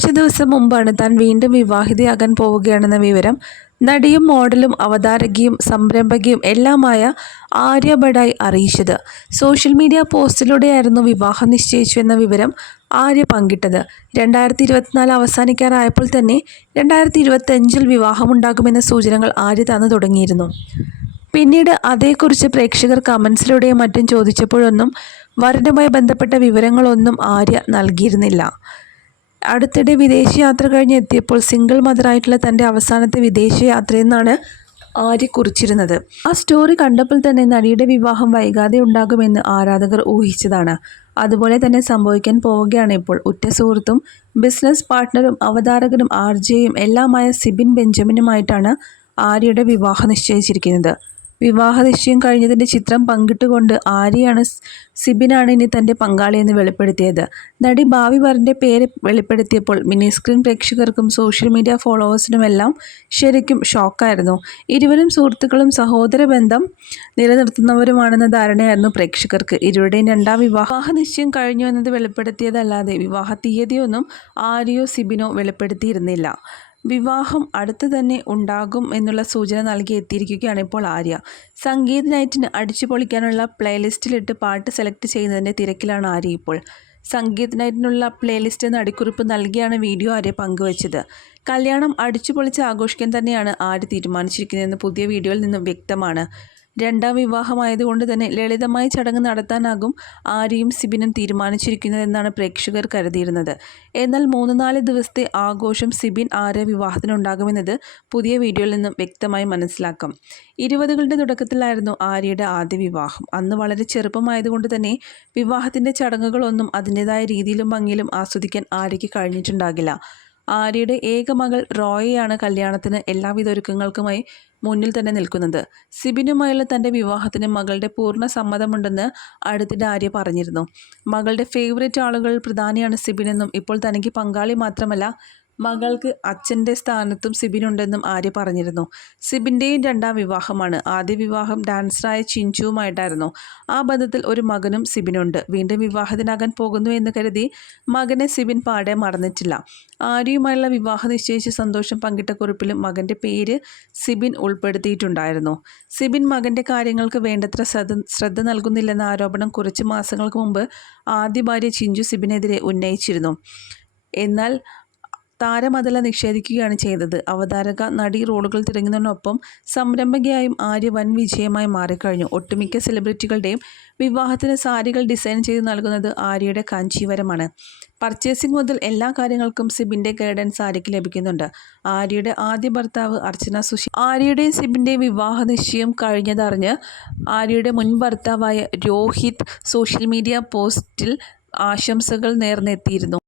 കുറച്ച് ദിവസം മുമ്പാണ് താൻ വീണ്ടും വിവാഹിതയാകാൻ പോവുകയാണെന്ന വിവരം. നടിയും മോഡലും അവതാരകയും സംരംഭകയും എല്ലാമായ ആര്യ അറിയിച്ചത്. സോഷ്യൽ മീഡിയ പോസ്റ്റിലൂടെയായിരുന്നു വിവാഹം നിശ്ചയിച്ചു എന്ന വിവരം ആര്യ പങ്കിട്ടത്. രണ്ടായിരത്തി ഇരുപത്തിനാല് അവസാനിക്കാറായപ്പോൾ തന്നെ രണ്ടായിരത്തി ഇരുപത്തഞ്ചിൽ വിവാഹമുണ്ടാകുമെന്ന സൂചനകൾ ആര്യ തന്നു തുടങ്ങിയിരുന്നു. പിന്നീട് അതേക്കുറിച്ച് പ്രേക്ഷകർ കമൻസിലൂടെയും മറ്റും ചോദിച്ചപ്പോഴൊന്നും വരനുമായി ബന്ധപ്പെട്ട വിവരങ്ങളൊന്നും ആര്യ നൽകിയിരുന്നില്ല. അടുത്തിടെ വിദേശയാത്ര കഴിഞ്ഞ് എത്തിയപ്പോൾ സിംഗിൾ മദറായിട്ടുള്ള തന്റെ അവസാനത്തെ വിദേശയാത്രയെന്നാണ് ആര്യ കുറിച്ചിരുന്നത്. ആ സ്റ്റോറി കണ്ടപ്പോൾ തന്നെ നടിയുടെ വിവാഹം വൈകാതെ ഉണ്ടാകുമെന്ന് ആരാധകർ ഊഹിച്ചതാണ്. അതുപോലെ തന്നെ സംഭവിക്കാൻ പോവുകയാണ് ഇപ്പോൾ ഉറ്റ സുഹൃത്തും ബിസിനസ് പാർട്ട്ണറും അവതാരകനും ആർജയും എല്ലാമായ സിബിൻ ബെഞ്ചമിനുമായിട്ടാണ് ആര്യയുടെ വിവാഹം നിശ്ചയിച്ചിരിക്കുന്നത്. വിവാഹ നിശ്ചയം കഴിഞ്ഞതിന്റെ ചിത്രം പങ്കിട്ടുകൊണ്ട് ആര്യയാണ് സിബിനാണ് ഇനി തന്റെ പങ്കാളിയെന്ന് വെളിപ്പെടുത്തിയത്. നടി ഭാവി വരന്റെ പേര് വെളിപ്പെടുത്തിയപ്പോൾ മിനി സ്ക്രീൻ പ്രേക്ഷകർക്കും സോഷ്യൽ മീഡിയ ഫോളോവേഴ്സിനുമെല്ലാം ശരിക്കും ഷോക്കായിരുന്നു. ഇരുവരും സുഹൃത്തുക്കളും സഹോദര ബന്ധം നിലനിർത്തുന്നവരുമാണെന്ന ധാരണയായിരുന്നു പ്രേക്ഷകർക്ക്. ഇരുവരുടെയും രണ്ടാം വിവാഹ നിശ്ചയം കഴിഞ്ഞു എന്നത് വെളിപ്പെടുത്തിയതല്ലാതെ വിവാഹ തീയതിയൊന്നും ആര്യയോ സിബിനോ വെളിപ്പെടുത്തിയിരുന്നില്ല. വിവാഹം അടുത്ത് തന്നെ ഉണ്ടാകും എന്നുള്ള സൂചന നൽകി എത്തിയിരിക്കുകയാണ് ഇപ്പോൾ ആര്യ. സംഗീത് നൈറ്റിന് അടിച്ചു പൊളിക്കാനുള്ള പ്ലേലിസ്റ്റിലിട്ട് പാട്ട് സെലക്ട് ചെയ്യുന്നതിന്റെ തിരക്കിലാണ് ആര്യ ഇപ്പോൾ. സംഗീത നൈറ്റിനുള്ള പ്ലേലിസ്റ്റ് നടിക്കുറിപ്പ് നൽകിയാണ് വീഡിയോ ആര്യ പങ്കുവച്ചത്. കല്യാണം അടിച്ചു പൊളിച്ച് ആഘോഷിക്കാൻ തന്നെയാണ് ആര്യ തീരുമാനിച്ചിരിക്കുന്നതെന്ന് പുതിയ വീഡിയോയിൽ നിന്നും വ്യക്തമാണ്. രണ്ടാം വിവാഹമായതുകൊണ്ട് തന്നെ ലളിതമായി ചടങ്ങ് നടത്താനാകും ആര്യയും സിബിനും തീരുമാനിച്ചിരിക്കുന്നതെന്നാണ് പ്രേക്ഷകർ കരുതിയിരുന്നത്. എന്നാൽ മൂന്ന് നാല് ദിവസത്തെ ആഘോഷം സിബിൻ ആര്യ വിവാഹത്തിനുണ്ടാകുമെന്നത് പുതിയ വീഡിയോയിൽ നിന്നും വ്യക്തമായി മനസ്സിലാക്കാം. ഇരുപതുകളുടെ തുടക്കത്തിലായിരുന്നു ആര്യയുടെ ആദ്യ വിവാഹം. അന്ന് വളരെ ചെറുപ്പമായതുകൊണ്ട് തന്നെ വിവാഹത്തിന്റെ ചടങ്ങുകളൊന്നും അതിന്റെതായ രീതിയിലും ഭംഗിയിലും ആസ്വദിക്കാൻ ആര്യയ്ക്ക് കഴിഞ്ഞിട്ടുണ്ടാകില്ല. ആര്യയുടെ ഏക മകൾ റോയയാണ് കല്യാണത്തിന് എല്ലാവിധ ഒരുക്കങ്ങൾക്കുമായി മുന്നിൽ തന്നെ നിൽക്കുന്നത്. സിബിനുമായുള്ള തന്റെ വിവാഹത്തിന് മകളുടെ പൂർണ സമ്മതമുണ്ടെന്ന് അടുത്തിടെ ആര്യ പറഞ്ഞിരുന്നു. മകളുടെ ഫേവറേറ്റ് ആളുകൾ പ്രധാനിയാണ് സിബിനെന്നും ഇപ്പോൾ തനിക്ക് പങ്കാളി മാത്രമല്ല മകൾക്ക് അച്ഛന്റെ സ്ഥാനത്തും സിബിനുണ്ടെന്നും ആര്യ പറഞ്ഞിരുന്നു. സിബിന്റെയും രണ്ടാം വിവാഹമാണ്. ആദ്യ വിവാഹം ഡാൻസറായ ചിഞ്ചുവുമായിട്ടായിരുന്നു. ആ ബന്ധത്തിൽ ഒരു മകനും സിബിനുണ്ട്. വീണ്ടും വിവാഹത്തിനാകാൻ പോകുന്നു എന്ന് കരുതി മകനെ സിബിൻ പാടെ മറന്നിട്ടില്ല. ആര്യയുമായുള്ള വിവാഹം നിശ്ചയിച്ച് സന്തോഷം പങ്കിട്ട കുറിപ്പിലും മകന്റെ പേര് സിബിൻ ഉൾപ്പെടുത്തിയിട്ടുണ്ടായിരുന്നു. സിബിൻ മകന്റെ കാര്യങ്ങൾക്ക് വേണ്ടത്ര ശ്രദ്ധ ശ്രദ്ധ നൽകുന്നില്ലെന്ന ആരോപണം കുറച്ച് മാസങ്ങൾക്ക് മുമ്പ് ആദ്യ ഭാര്യ ചിഞ്ചു സിബിനെതിരെ ഉന്നയിച്ചിരുന്നു. എന്നാൽ താരമതല നിഷേധിക്കുകയാണ് ചെയ്തത്. അവതാരക നടി റോളുകൾ തിരങ്ങുന്നതിനൊപ്പം സംരംഭകയായും ആര്യ വൻ വിജയമായി മാറിക്കഴിഞ്ഞു. ഒട്ടുമിക്ക സെലിബ്രിറ്റികളുടെയും വിവാഹത്തിന് സാരികൾ ഡിസൈൻ ചെയ്ത് നൽകുന്നത് ആര്യയുടെ കാഞ്ചീവരമാണ്. പർച്ചേസിംഗ് മുതൽ എല്ലാ കാര്യങ്ങൾക്കും സിബിന്റെ ഗൈഡൻസ് ആര്യയ്ക്ക് ലഭിക്കുന്നുണ്ട്. ആര്യയുടെ ആദ്യ ഭർത്താവ് അർച്ചന സുശി ആര്യയുടെയും സിബിന്റെയും വിവാഹ നിശ്ചയം കഴിഞ്ഞതറിഞ്ഞ് ആര്യയുടെ മുൻ ഭർത്താവായ രോഹിത് സോഷ്യൽ മീഡിയ പോസ്റ്റിൽ ആശംസകൾ നേർന്നെത്തിയിരുന്നു.